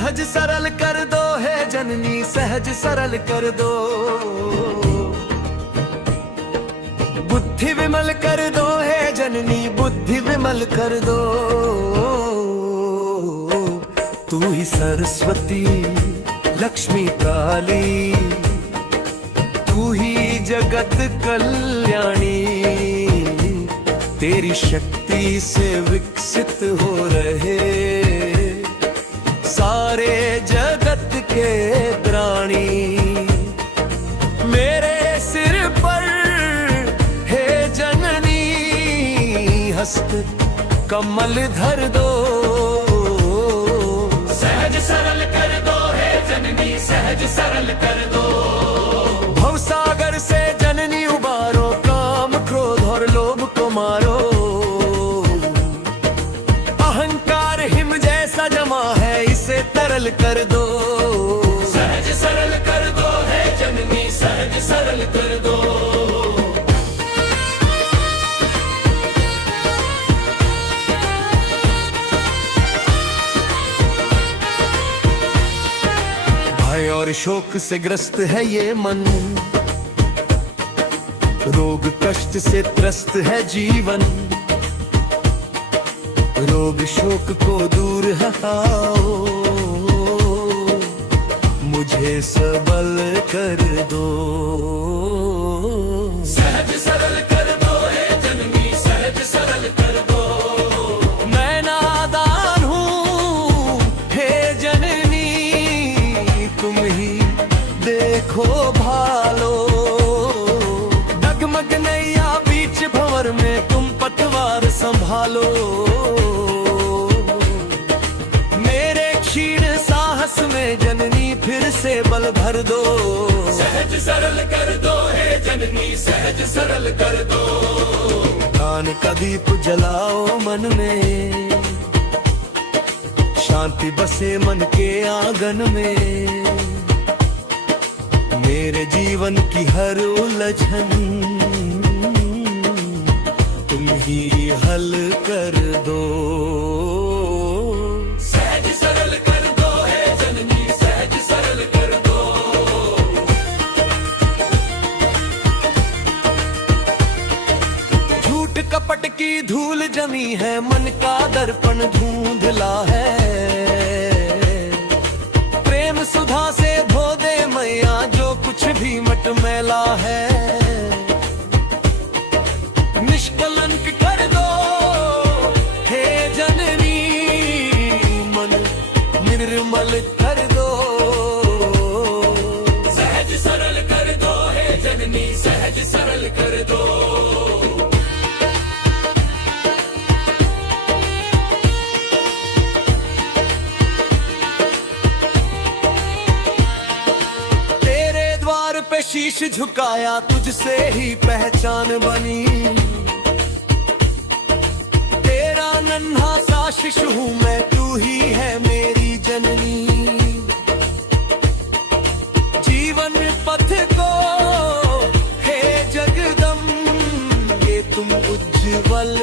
सहज सरल कर दो हे जननी, सहज सरल कर दो। बुद्धि विमल कर दो हे जननी, बुद्धि विमल कर दो। तू ही सरस्वती लक्ष्मी काली, तू ही जगत कल्याणी। तेरी शक्ति से विकसित हो रहे सारे जगत के प्राणी। मेरे सिर पर हे जननी, हस्त कमल धर दो। सहज सरल कर दो हे जननी, सहज सरल कर दो। भवसागर से जननी उबारो, काम क्रोध और लोभ को मारो। अहंकार हिम जैसा जमा है, इसे तरल कर दो। सहज सरल कर दो हे जननी, सहज सरल कर दो। भय और शोक से ग्रस्त है ये मन, रोग कष्ट से त्रस्त है जीवन। रोग शोक को दूर हटाओ, मुझे सबल कर दो। सहज सरल कर दो हे जननी, सहज सरल कर दो। मैं नादान हूँ हे जननी, तुम ही देखो भालो। डगमग नैया बीच भंवर में, तुम पतवार संभालो। मेरे क्षीण साहस में जननी फिर से बल भर दो। सहज सरल कर दो हे जननी, सहज सरल कर दो। ज्ञान का दीप जलाओ मन में, शांति बसे मन के आंगन में। मेरे जीवन की हर उलझन तुम ही हल कर दो। सहज सरल कर दो हे जननी, सहज सरल कर दो। झूठ कपट की धूल जमी है, मन का दर्पण धुंधला है। प्रेम सुधा से धो दे मैया, जो कुछ भी मटमैला है। निष्कलंक कर दो हे जननी, मन निर्मल कर दो। सहज सरल कर दो हे जननी, सहज सरल कर दो। शीश झुकाया, तुझसे ही पहचान बनी। तेरा नन्हा सा शिशु हूँ मैं, तू ही है मेरी जननी। जीवन पथ को हे जगदम, ये तुम उज्ज्वल